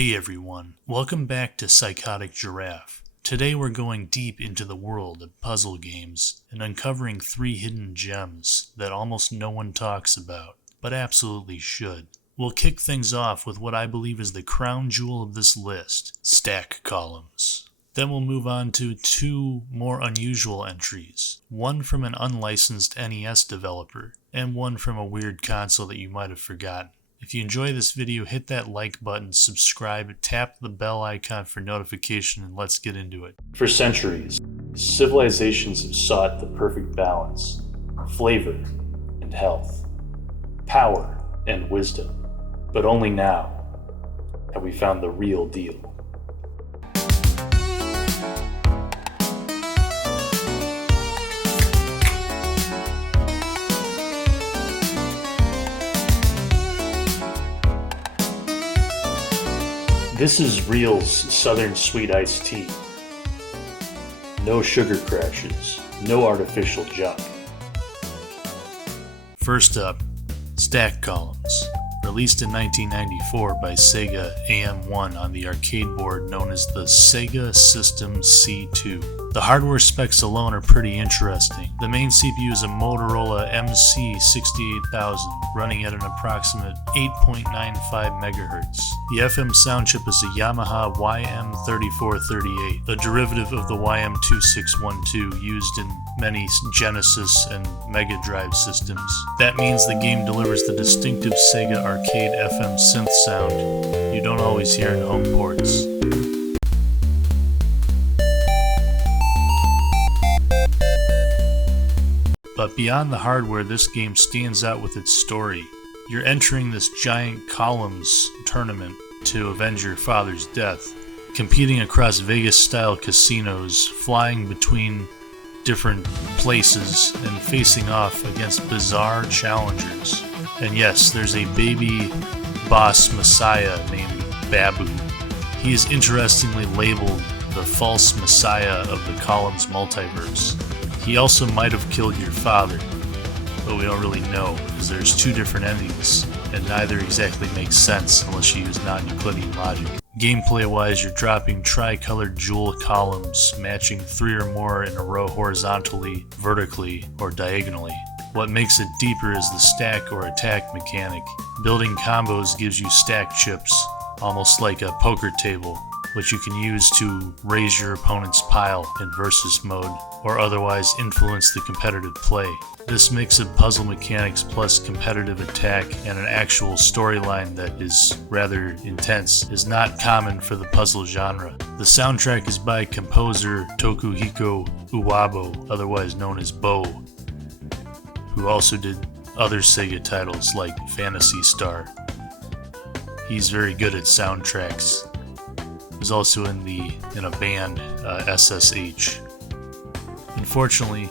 Hey everyone, welcome back to Psychotic Giraffe. Today we're going deep into the world of puzzle games and uncovering 3 hidden gems that almost no one talks about, but absolutely should. We'll kick things off with what I believe is the crown jewel of this list, stack columns. Then we'll move on to 2 more unusual entries, one from an unlicensed NES developer, and one from a weird console that you might have forgotten. If you enjoy this video, hit that like button, subscribe, tap the bell icon for notification, and let's get into it. For centuries, civilizations have sought the perfect balance, flavor and health, power and wisdom. But only now have we found the real deal. This is real Southern sweet iced tea. No sugar crashes, no artificial junk. First up, stack columns. Released in 1994 by Sega AM1 on the arcade board known as the Sega System C2. The hardware specs alone are pretty interesting. The main CPU is a Motorola MC68000 running at an approximate 8.95 MHz. The FM sound chip is a Yamaha YM3438, a derivative of the YM2612 used in many Genesis and Mega Drive systems. That means the game delivers the distinctive Sega arcade FM synth sound you don't always hear in home ports. But beyond the hardware, this game stands out with its story. You're entering this giant columns tournament to avenge your father's death, competing across Vegas-style casinos, flying between different places, and facing off against bizarre challengers. And yes, there's a baby boss messiah named Babu. He is interestingly labeled the false messiah of the columns multiverse. He also might have killed your father, but we don't really know, because there's 2 different entities, and neither exactly makes sense unless you use non-Euclidean logic. Gameplay-wise, you're dropping tri-colored jewel columns, matching 3 or more in a row horizontally, vertically, or diagonally. What makes it deeper is the stack or attack mechanic. Building combos gives you stack chips, almost like a poker table, which you can use to raise your opponent's pile in versus mode, or otherwise influence the competitive play. This mix of puzzle mechanics plus competitive attack and an actual storyline that is rather intense is not common for the puzzle genre. The soundtrack is by composer Tokuhiko Uwabo, otherwise known as Bo, who also did other Sega titles like Phantasy Star. He's very good at soundtracks. Was also in a band, SSH. Unfortunately,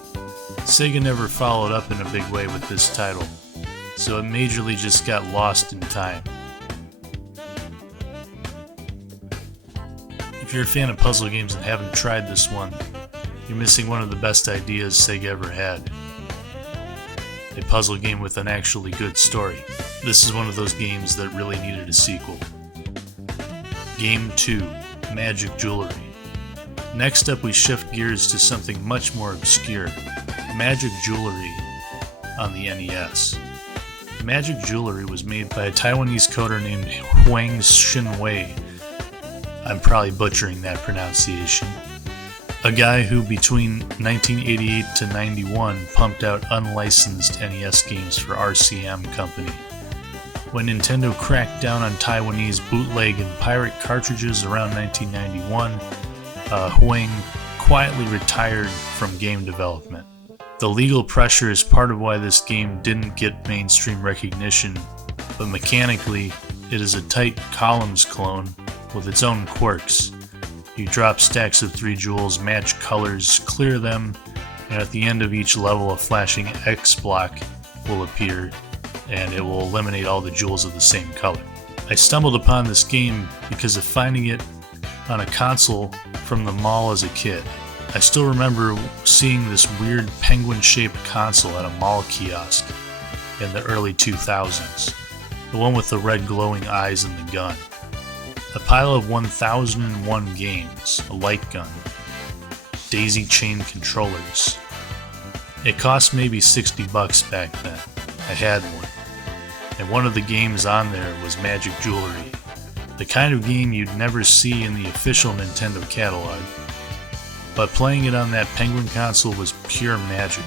Sega never followed up in a big way with this title, so it majorly just got lost in time. If you're a fan of puzzle games and haven't tried this one, you're missing one of the best ideas Sega ever had. A puzzle game with an actually good story. This is one of those games that really needed a sequel. Game 2, Magic Jewelry. Next up we shift gears to something much more obscure, Magic Jewelry on the NES. Magic Jewelry was made by a Taiwanese coder named Huang Shin-wei. I'm probably butchering that pronunciation. A guy who between 1988 to 91 pumped out unlicensed NES games for RCM Company. When Nintendo cracked down on Taiwanese bootleg and pirate cartridges around 1991, Huang quietly retired from game development. The legal pressure is part of why this game didn't get mainstream recognition, but mechanically, it is a tight columns clone with its own quirks. You drop stacks of 3 jewels, match colors, clear them, and at the end of each level a flashing X block will appear, and it will eliminate all the jewels of the same color. I stumbled upon this game because of finding it on a console from the mall as a kid. I still remember seeing this weird penguin-shaped console at a mall kiosk in the early 2000s. The one with the red glowing eyes and the gun. A pile of 1001 games, a light gun, daisy chain controllers. It cost maybe $60 back then. I had one. And one of the games on there was Magic Jewelry, the kind of game you'd never see in the official Nintendo catalog. But playing it on that Penguin console was pure magic.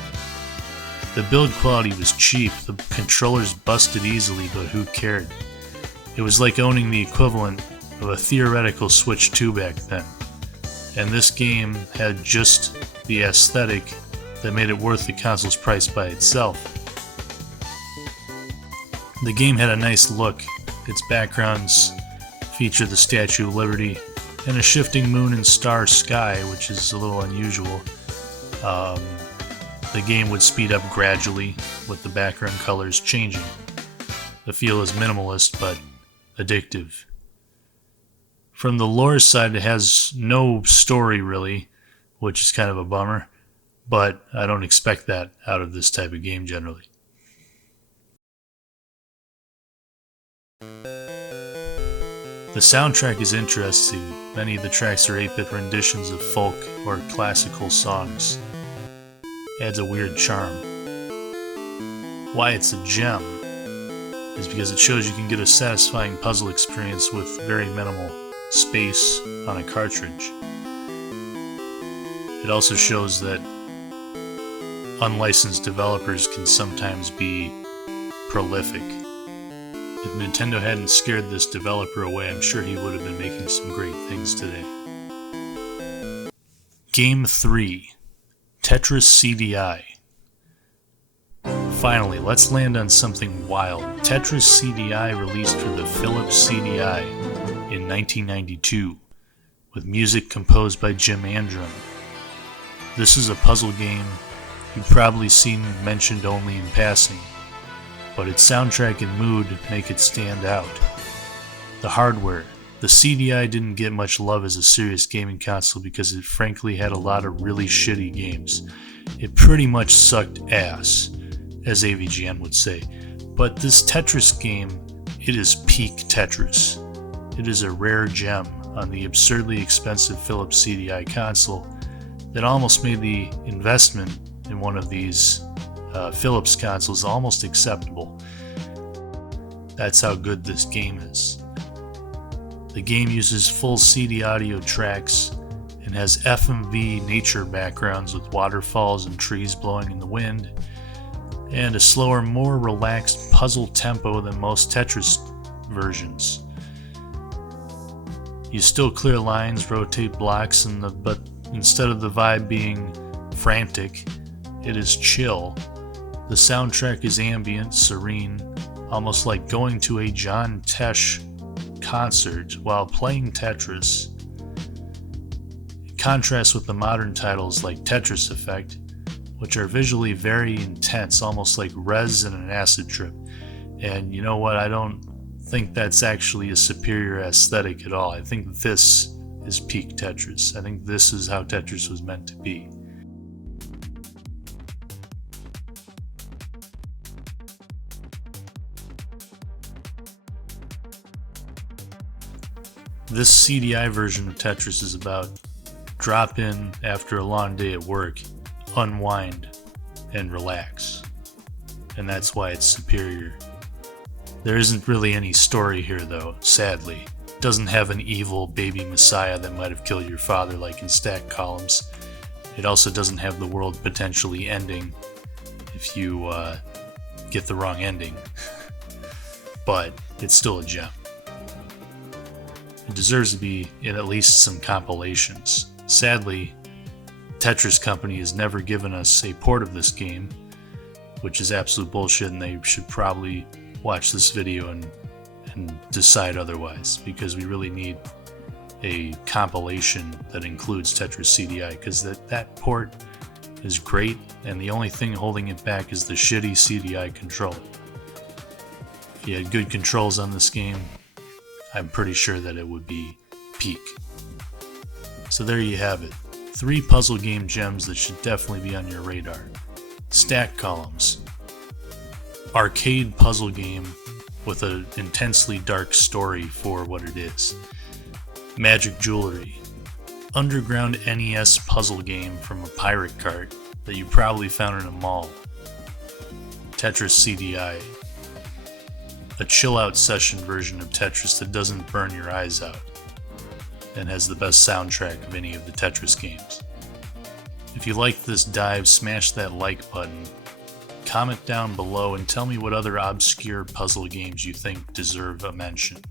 The build quality was cheap, the controllers busted easily, but who cared? It was like owning the equivalent of a theoretical Switch 2 back then. And this game had just the aesthetic that made it worth the console's price by itself. The game had a nice look. Its backgrounds feature the Statue of Liberty and a shifting moon and star sky, which is a little unusual. The game would speed up gradually with the background colors changing. The feel is minimalist but addictive. From the lore side, it has no story really, which is kind of a bummer, but I don't expect that out of this type of game generally. The soundtrack is interesting. Many of the tracks are 8-bit renditions of folk or classical songs. Adds a weird charm. Why it's a gem is because it shows you can get a satisfying puzzle experience with very minimal space on a cartridge. It also shows that unlicensed developers can sometimes be prolific. If Nintendo hadn't scared this developer away, I'm sure he would have been making some great things today. Game 3. Tetris CD-i. Finally, let's land on something wild. Tetris CD-i released for the Philips CD-i in 1992, with music composed by Jim Andrum. This is a puzzle game you've probably seen mentioned only in passing, but its soundtrack and mood make it stand out. The hardware. The CD-i didn't get much love as a serious gaming console because it frankly had a lot of really shitty games. It pretty much sucked ass, as AVGN would say. But this Tetris game, it is peak Tetris. It is a rare gem on the absurdly expensive Philips CD-i console that almost made the investment in one of these Philips consoles almost acceptable. That's how good this game is. The game uses full CD audio tracks and has FMV nature backgrounds with waterfalls and trees blowing in the wind, and a slower, more relaxed puzzle tempo than most Tetris versions. You still clear lines, rotate blocks, but instead of the vibe being frantic, it is chill. The soundtrack is ambient, serene, almost like going to a John-Tesh concert while playing Tetris. It contrasts with the modern titles like Tetris Effect, which are visually very intense, almost like Rez in an acid trip. And you know what? I don't think that's actually a superior aesthetic at all. I think this is peak Tetris. I think this is how Tetris was meant to be. This CDI version of Tetris is about drop in after a long day at work, unwind, and relax. And that's why it's superior. There isn't really any story here though, sadly. It doesn't have an evil baby messiah that might have killed your father like in Stack Columns. It also doesn't have the world potentially ending if you get the wrong ending. But it's still a gem. It deserves to be in at least some compilations. Sadly, Tetris Company has never given us a port of this game, which is absolute bullshit, and they should probably watch this video and decide otherwise, because we really need a compilation that includes Tetris CD-i, because that port is great, and the only thing holding it back is the shitty CD-i controller. If you had good controls on this game, I'm pretty sure that it would be peak. So there you have it. 3 puzzle game gems that should definitely be on your radar. Stack Columns. Arcade puzzle game with an intensely dark story for what it is. Magic Jewelry. Underground NES puzzle game from a pirate cart that you probably found in a mall. Tetris CD-i. A chill-out session version of Tetris that doesn't burn your eyes out, and has the best soundtrack of any of the Tetris games. If you liked this dive, smash that like button, comment down below, and tell me what other obscure puzzle games you think deserve a mention.